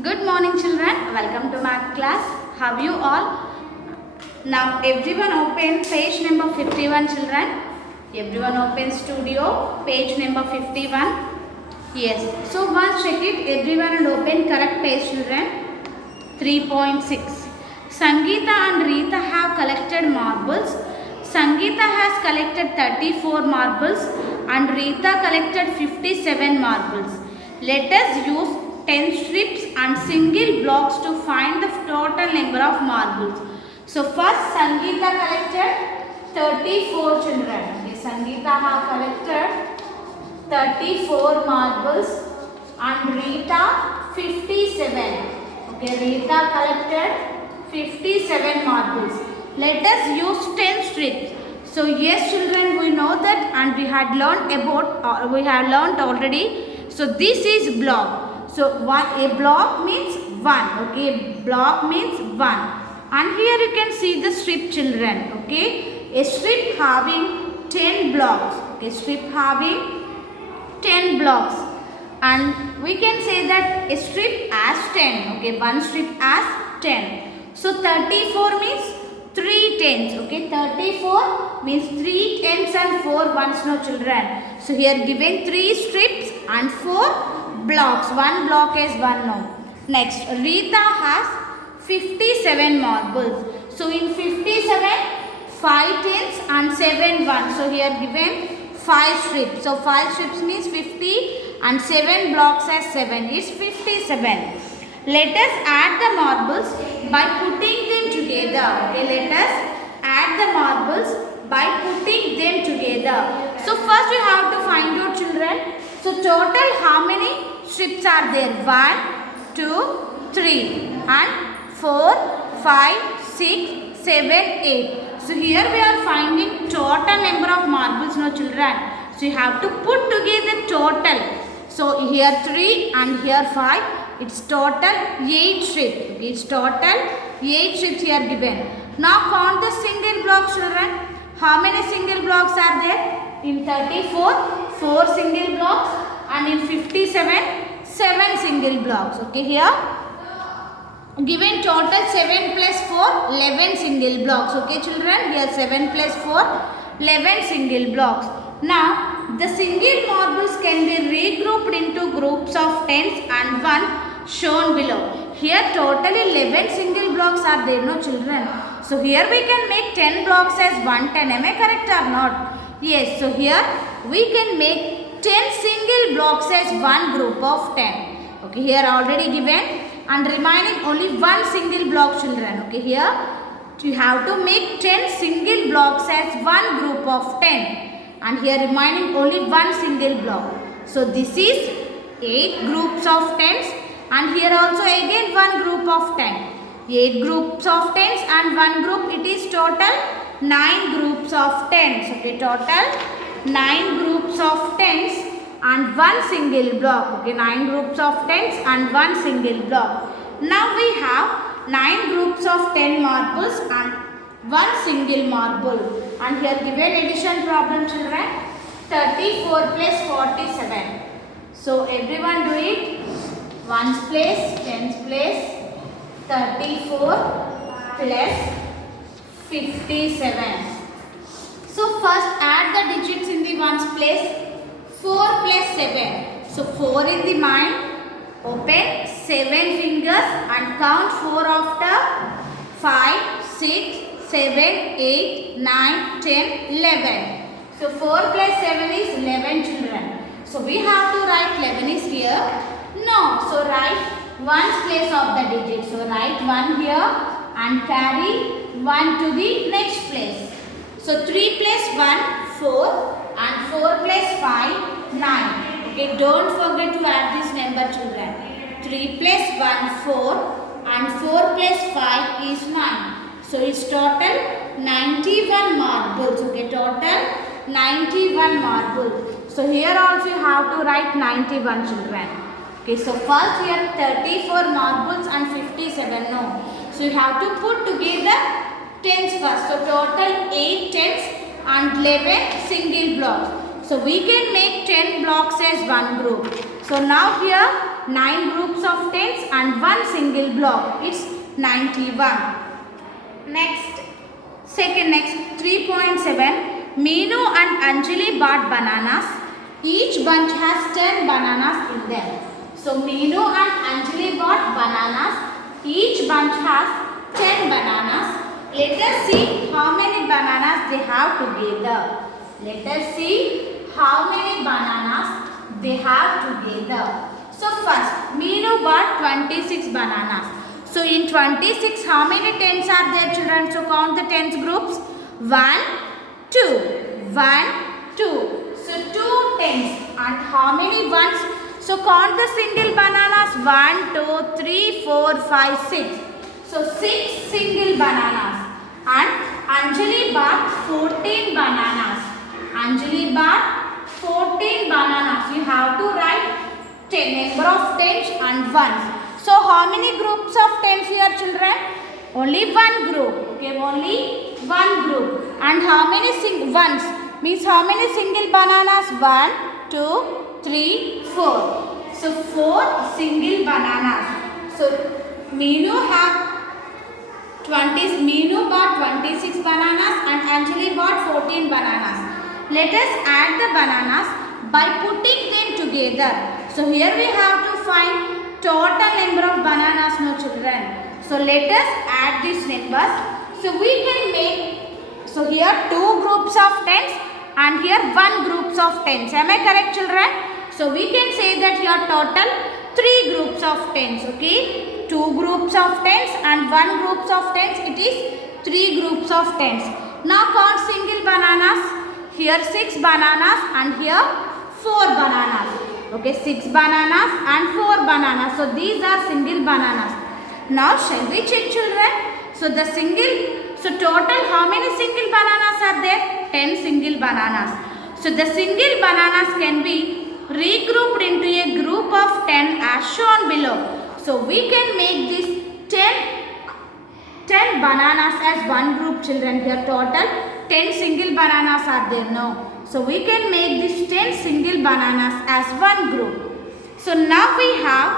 Good morning children, welcome to math class. How are you all? Now everyone open page number 51 children. Everyone open studio page number 51. Yes, so once check it, everyone and open correct page children. 3.6. Sangeeta and Rita have collected marbles. Sangeeta has collected 34 marbles and Rita collected 57 marbles. Let us use 10 strips and single blocks to find the total number of marbles. So first Sangeeta collected 34 children. Okay, Sangeeta have collected 34 marbles and Rita 57. Okay, Rita collected 57 marbles. Let us use 10 strips. So yes children, we know that and we have learned already. So this is block. So a block means 1. Okay, block means 1. And here you can see the strip children. Okay, a strip having 10 blocks. Okay, strip having 10 blocks. And we can say that a strip as 10. Okay, one strip as 10. So 34 means 3 tens. Okay, 34 means 3 tens and 4 ones, no children. So here given 3 strips and 4 blocks. One block is 1 no. Next, Rita has 57 marbles. So in 57, 5 tens and 7 ones. So here given 5 strips. So 5 strips means 50 and 7 blocks as 7 is 57. Let us add the marbles by putting them together. Okay, let us add the marbles by putting them together. So first we have to find out children. So total how many strips are there? 1, 2, 3 and 4, 5, 6, 7, 8. So here we are finding total number of marbles, no children. So you have to put together total. So here 3 and here 5. It's total 8 strips. It's total 8 strips here given. Now count the single blocks children. How many single blocks are there? In 34, 4 single blocks and in 57, 7 single blocks. Okay, here given total 7 plus 4, 11 single blocks. Okay children, here 7 plus 4, 11 single blocks. Now the single marbles can be regrouped into groups of 10s and 1 shown below. Here total 11 single blocks are there, no children. So here we can make 10 blocks as 1 10. Am I correct or not? Yes, so here we can make 10 single blocks as one group of 10. Okay, here already given and remaining only one single block children. Okay, here you have to make 10 single blocks as one group of 10 and here remaining only one single block. So this is 8 groups of 10s and here also again one group of 10. 8 groups of 10s and one group, it is total 9 groups of 10s. Okay, total 9 groups of 10s and one single block. Okay, 9 groups of 10s and one single block. Now we have 9 groups of 10 marbles and one single marble. And here given addition problem children, 34 plus 47. So everyone do it. 1's place, 10's place, 34 plus 57. So first add the digits in the 1's place. 4 plus 7. So 4 in the mind. Open 7 fingers and count 4 after 5, 6, 7, 8, 9, 10, 11. So 4 plus 7 is 11 children. So we have to write 11 is here. No. So write 1's place of the digit. So write 1 here and carry 1 to the next place. So 3 plus 1, 4 and 4 plus 5, 9. Okay, don't forget to add this number children. 3 plus 1, 4 and 4 plus 5 is 9. So it's total 91 marbles. Okay, total 91 marbles. So here also you have to write 91 children. Okay, so first here 34 marbles and 57 no. So you have to put together tens first. So total 8 tens and 11 single blocks. So we can make 10 blocks as one group. So now here 9 groups of tens and 1 single block. It's 91. Next 3.7. Meenu and Anjali bought bananas. Each bunch has 10 bananas in them. So Meenu and Anjali bought bananas. Each bunch has 10 bananas. Let us see how many bananas they have together. Let us see how many bananas they have together. So first, Meenu bought 26 bananas. So in 26, how many tens are there, children? So count the tens groups. 1, 2, 1, 2. So 2 tens. And how many ones? So count the single bananas. 1, 2, 3, 4, 5, 6. So 6 single bananas. And Anjali bought 14 bananas. Anjali bought 14 bananas. You have to write 10 number of tens and ones. So how many groups of tens here, children? Only one group. Okay, only one group. And how many ones? Means how many single bananas? 1, 2, 3, 4. So 4 single bananas. So Meenu bought 26 bananas and Anjali bought 14 bananas. Let us add the bananas by putting them together. So here we have to find total number of bananas, no children. So let us add these numbers. So we can make, so here 2 groups of tens and here 1 groups of tens. Am I correct, children? So we can say that here total 3 groups of tens. Okay, 2 groups of tens and 1 groups of tens. It is 3 groups of tens. Now count single bananas. Here 6 bananas and here 4 bananas. Okay, 6 bananas and 4 bananas. So these are single bananas. Now shall we check, children? So total how many single bananas are there? 10 single bananas. So the single bananas can be regrouped into a group of 10 as shown below. So we can make this 10 bananas as one group, children. Here total 10 single bananas are there now. So we can make this 10 single bananas as one group. So now we have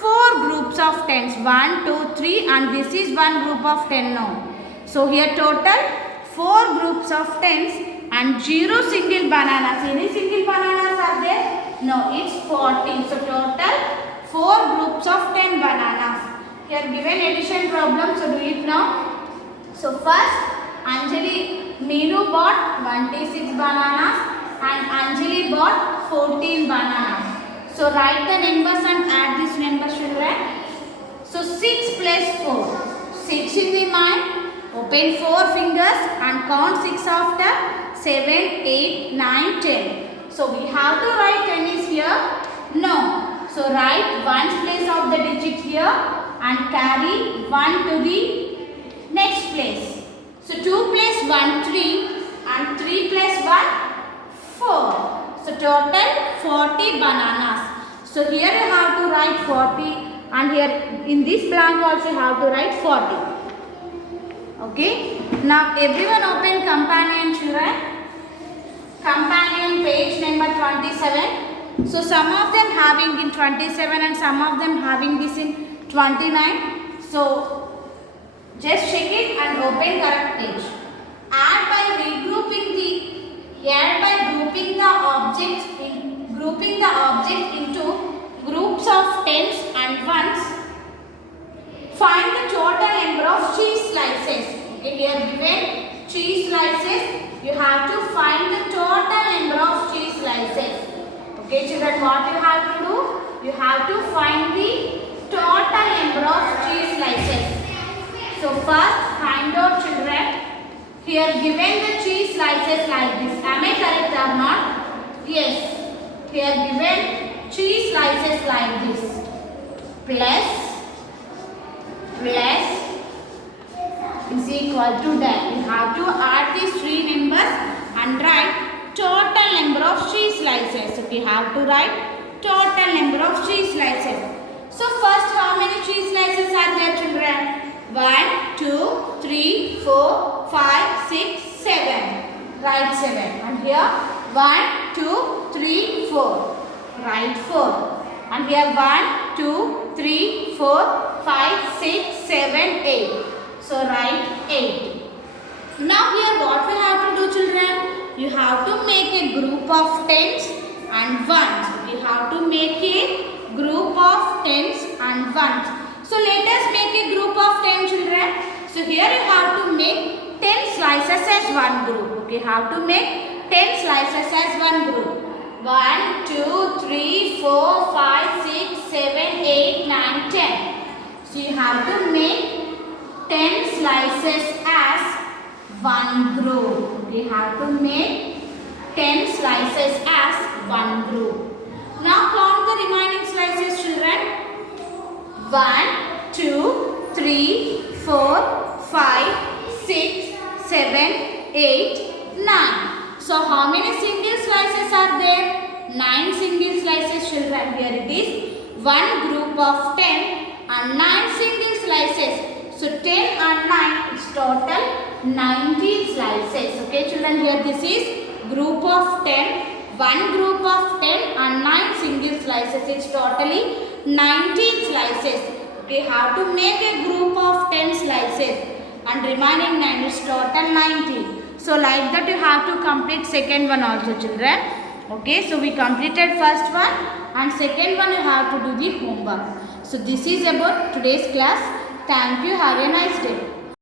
4 groups of tens. 1, 2, 3 and this is one group of 10 now. So here total 4 groups of tens and 0 single bananas. Any single bananas are there? No, it's 14. So total 4 groups of 10 bananas. Here given addition problem, so do it now. So first Meenu bought 26 bananas and Anjali bought 14 bananas. So write the numbers and add these numbers, children. So 6 plus 4. 6 in the mind. Open 4 fingers and count 6 after. 7, 8, 9, 10. So we have to write 10 is here. No. So write 1's place of the digit here and carry 1 to the next place. So 2 plus 1, 3 and 3 plus 1, 4. So total 40 bananas. So here you have to write 40 and here in this blank also you have to write 40. Okay. Now everyone open companion, children. Companion page number 27. So some of them having in 27 and some of them having this in 29. So just check it and open correct page. Add by grouping the object into groups of tens and ones. Find the total number of cheese slices. Okay, here given cheese slices. You have to find the total number of cheese slices. Okay, children, what you have to do? You have to find the total number of cheese slices. So first find out, children. Here given the cheese slices like this. Am I correct or not? Yes. Here given cheese slices like this. Plus is equal to that. You have to add these 3 numbers and write total number of cheese slices. So we have to write total number of cheese slices. So first how many cheese slices are there, children? 1, 2, 3, 4, 5, 6, 7. Write 7. And here 1, 2, 3, 4. Write 4. And here 1, 2, 3, 4, 5, 6, 7, 8. So write 8. Now here what we have to do, children? You have to make a group of tens and ones. You have to make a group of tens and ones. So let us make a group of 10 children. So here you have to make 10 slices as one group. Okay, have to make 10 slices as one group. 1, 2, 3, 4, 5, 6, 7, 8, 9, 10. So you have to make 10 slices as one group. You have to make 10 slices as one group. Now count the remaining slices, children. 1, 2, 3, 4, 5, 6, 7, 8, 9. So how many single slices are there? 9 single slices, children. Here it is one group of 10 and 9 single slices. So 10 and 9 is total 19 slices. Okay, children, here this is group of 10. One group of 10 and 9 single slices is totally 19 slices. Okay, how to make a group of 10 slices and remaining 9 is total 19. So like that you have to complete second one also, children. Okay, so we completed first one and second one you have to do the homework. So this is about today's class. Thank you. Have a nice day.